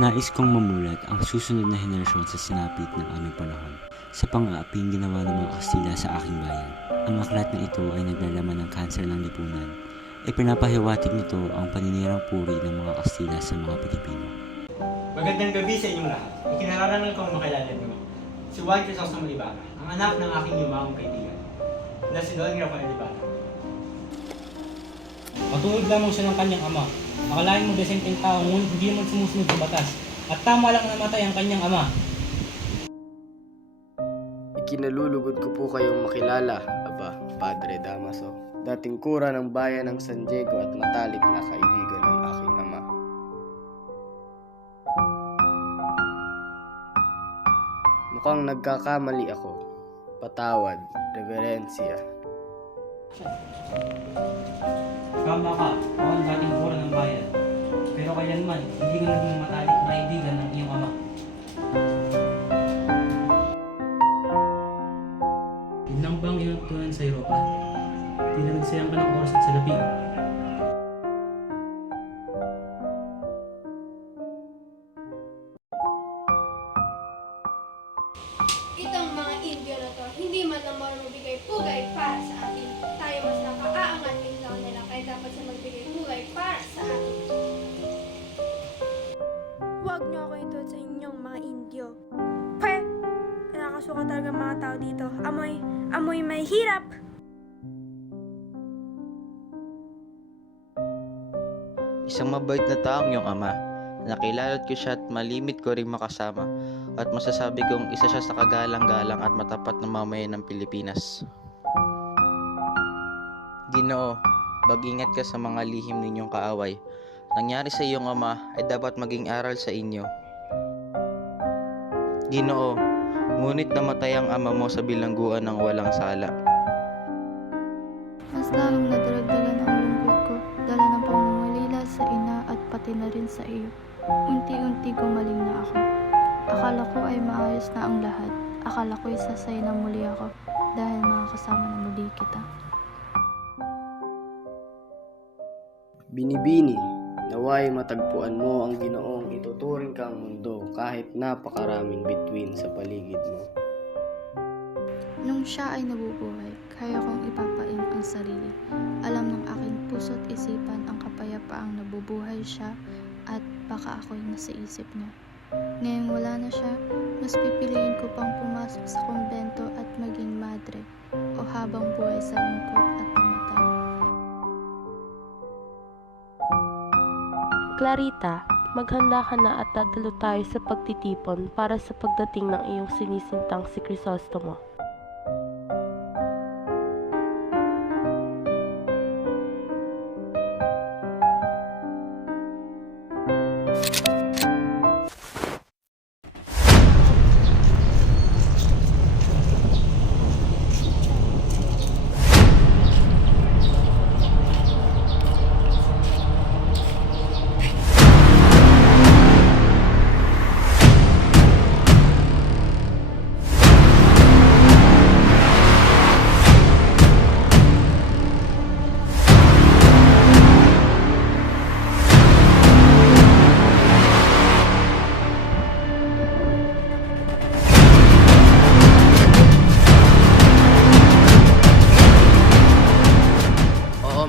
Nais kong mamulat ang susunod na henerasyon sa sinapit ng aming panahon sa pang-aaping ginawa ng mga Kastila sa aking bayan. Ang aklat na ito ay naglalaman ng kanser ng lipunan. Ipinapahiwatig nito ang paninirang puri ng mga Kastila sa mga Pilipino. Magandang gabi sa inyong lahat. Ikinararangal kong makilala niyo si Juan Crisostomo Ibarra, ang anak ng aking yumangong kaibigan na si Don Rafael Ibarra. Matuwid lamang siya ng kanyang ama. Akalain mo desenteng tao ngunit hindi mo sumusunod sa batas. At tama lang namatay ang kanyang ama. Ikinalulugod ko po kayong makilala, Aba, Padre Damaso, dating kura ng bayan ng San Diego at matalik na kaibigan ng aking ama. Mukhang nagkakamali ako. Patawad, Reverencia. Tama ka, ako ang dating kura ng bayan. Pero kailanman, hindi ka naging matalik na kaibigan ng iyong ama. Yun lang bang iyong tunan sa Europa? Di na nagsayang ka ng oras at salapi. Itong mga Indio na to, hindi man lang magbigay pugay para sa atin. Tayo mas nakakaangat lang nila kaya dapat sa magbigay pugay para sa atin. Huwag niyo ako itulad sa inyong mga Indio. Pwe! Nakakasuka talaga mga tao dito. Amoy may hirap! Isang mabait na taong iyong ama. Nakilala't ko siya at malimit ko rin makasama. At masasabi kong isa siya sa kagalang-galang at matapat na mamayan ng Pilipinas. Ginoo, mag-ingat ka sa mga lihim ninyong kaaway. Nangyari sa iyong ama ay dapat maging aral sa inyo. Ginoo, ngunit namatay ang ama mo sa bilangguan ng walang sala. Mas lalong nadaragdagan ang lungkot ko, dala ng pangungulila sa ina at pati na rin sa iyo. Unti-unti gumaling na ako. Akala ko ay maayos na ang lahat. Akala ko ay sasaya na muli ako dahil makakasama na muli kita. Binibini, naway matagpuan mo ang Ginoong ituturing kang mundo kahit napakaraming bituin sa paligid mo. Nung siya ay nabubuhay, kaya kong ipapaim ang sarili. Alam ng aking puso't isipan ang kapayapaang nabubuhay siya at baka ako'y nasa isip niya. Ngayong wala na siya, mas pipiliin ko pang pumasok sa kumbento at maging madre o habang buhay sa lungkot at mamatay. Clarita, maghanda ka na at dadalo tayo sa pagtitipon para sa pagdating ng iyong sinisintang si Crisostomo.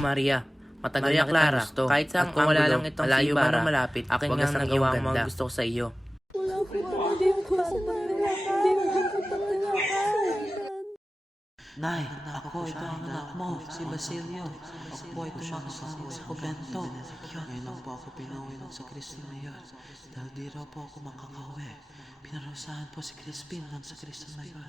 Maria, matagal na kita gusto. Kahit sa kung wala lang itong malayo man o malapit, akin nga ang nagawa ang mga gusto ko sa iyo. Nay, ako ito ang anak mo, si Basilio. Ako po ay tumakasama sa kumbento. Ngayon lang po ako pinauwi ng sa Kristo na yun. Dahil di raw po ako makakauwi. Pinarusahan po si Crispin ng sa Kristo na yun.